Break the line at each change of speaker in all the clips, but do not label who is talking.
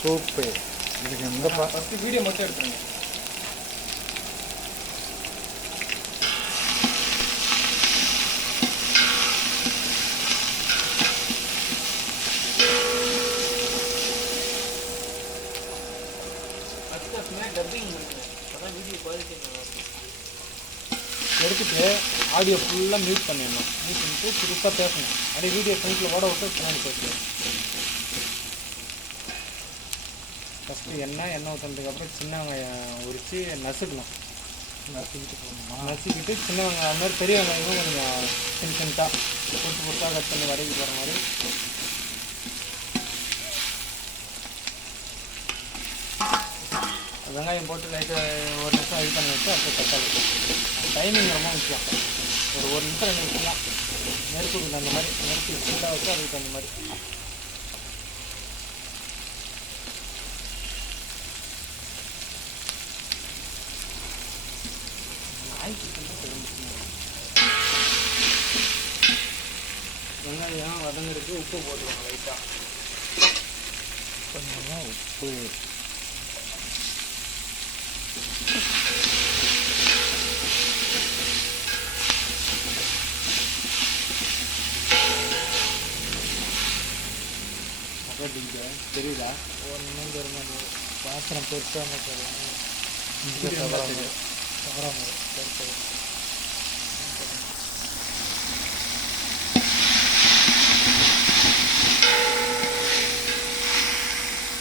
Soup. இதுக்கு எந்த
first video மட்டும் எடுத்துருங்க. எடுத்துட்டு ஆடியோ ஃபுல்லாக மியூட் பண்ணிடணும். மியூட் பண்ணிட்டு புதுசாக பேசணும். அப்படியே வீடியோ ஃப்ரண்ட்டில் ஓட விட்டு பின்னாடி பேசணும் ஃபஸ்ட்டு எண்ணெய் எண்ணெய் ஊற்றுனதுக்கப்புறம் சின்ன வெங்காயம் உரித்து நசுக்கணும்.
நசுக்கிட்டு போகணுமா?
நசுக்கிட்டு சின்ன வெங்காயம் அது மாதிரி பெரிய வெங்காயமும் கொஞ்சம் சின்ன சின்னதாக பொட்டு பொட்டாக கட் பண்ணி வதக்கி போகிற மாதிரி. வெங்காயம் போட்டு லைட்டாக ஒரு நிமிஷம் இது பண்ணி வச்சு அப்புறம் தக்காளி டைமிங் ரொம்ப முக்கியம். ஒரு ஒரு நிமிஷம் ரெண்டு நிமிஷம் தான் நெருப்புக்கு தகுந்த மாதிரி நெருப்பு சூடாக வச்சு அதுக்கு தகுந்த மாதிரி வெங்காயம் வதங்குறதுக்கு உப்பு போட்டுருவாங்க லைட்டாக
கொஞ்சமாக உப்பு.
அப்புறம் டிங்க தெரியுதா.
ஒன்றும் தெரியுமா வாசனை பெருசாக தெரியும்.
இஞ்சி தவறாம.
தவறாமல்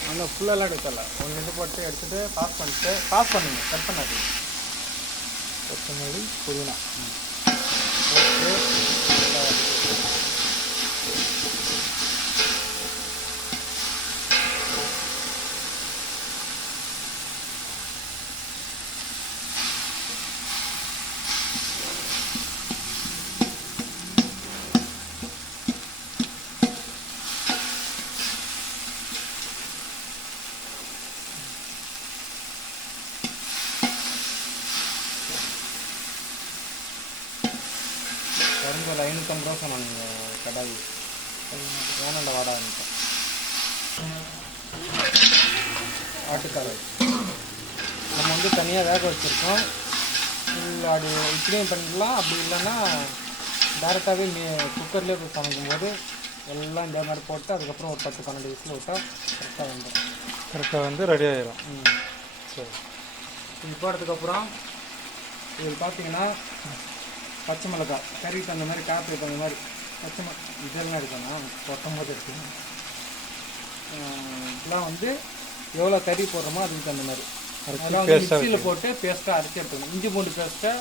நல்லா ஃபுல்லெல்லாம் எடுக்கல ஒன்று இது போட்டு எடுத்துட்டு பாஸ் பண்ணிட்டு பாஸ் பண்ணுங்க கட் பண்ணாது
கொத்தமல்லி புதினா
போட்டு நல்லா கருங்கல் ஐநூற்றம்பது ரூபா சொன்னாங்க கடாய். வேணாண்ட வாடா இருந்துட்டேன் ஆட்டுக்காலை. நம்ம வந்து தனியாக வேக வச்சுருக்கோம். இல்லை அப்படி இப்படியும் பண்ணிடலாம் அப்படி இல்லைன்னா டேரெக்டாகவே மீ குக்கர்லேயே போய் சமைக்கும்போது எல்லாம் இந்த மாதிரி போட்டு அதுக்கப்புறம் ஒரு பத்து பன்னெண்டு விசில் விட்டால் கரெக்டாக வந்துடும்.
கரெக்டாக வந்து ரெடி ஆயிரும்.
ம்.
சரி.
இது போட்டதுக்கப்புறம் இது பார்த்தீங்கன்னா பச்சை மிளகாய் கறிக்கு தகுந்த மாதிரி காப்பிக்கு தகுந்த மாதிரி பச்சை மிளகா இதெல்லாம் இருக்கணும் பத்தொம்பது இருக்குங்க இதெல்லாம் வந்து எவ்வளோ கறி போடுறோமோ அதுக்கு தகுந்த மாதிரி. அதெல்லாம் வந்து மிக்சியில் போட்டு பேஸ்ட்டாக அரைச்சி எடுத்துக்கணும். இஞ்சி பூண்டு பேஸ்ட்டை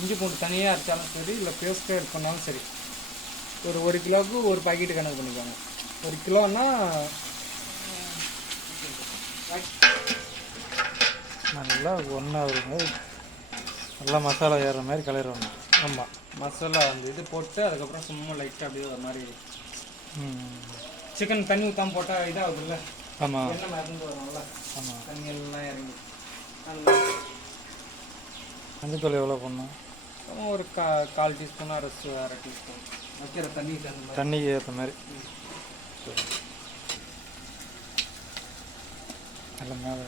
இஞ்சி பூண்டு தனியாக அரைச்சாலும் சரி இல்லை பேஸ்ட்டாக எடுக்கணும்னாலும் சரி. ஒரு ஒரு கிலோவுக்கு ஒரு பாக்கெட்டு கணக்கு பண்ணிக்கோங்க. ஒரு கிலோன்னா
நல்லா ஒன்றாவது மாதிரி நல்லா மசாலா ஏறுற மாதிரி கிளறிடணும்.
ஆமாம் மசாலா அந்த இது போட்டு அதுக்கப்புறம் சும்மா லைட்டாக அப்படியே ஒரு மாதிரி சிக்கன் தண்ணி ஊற்றாம போட்டால் இதாகுதுல்ல?
ஆமாம்
எண்ணெய் மறந்து வரும்ல?
ஆமாம்
தண்ணி எல்லாம் இறங்கி
மஞ்சத்தூள் எவ்வளோ
சும்மா ஒரு கா கால் டீஸ்பூன் அரை அரை டீஸ்பூன் வைக்கிற தண்ணி மாதிரி.
தண்ணிக்கு ஏற்ற மாதிரி. நல்லா மேலே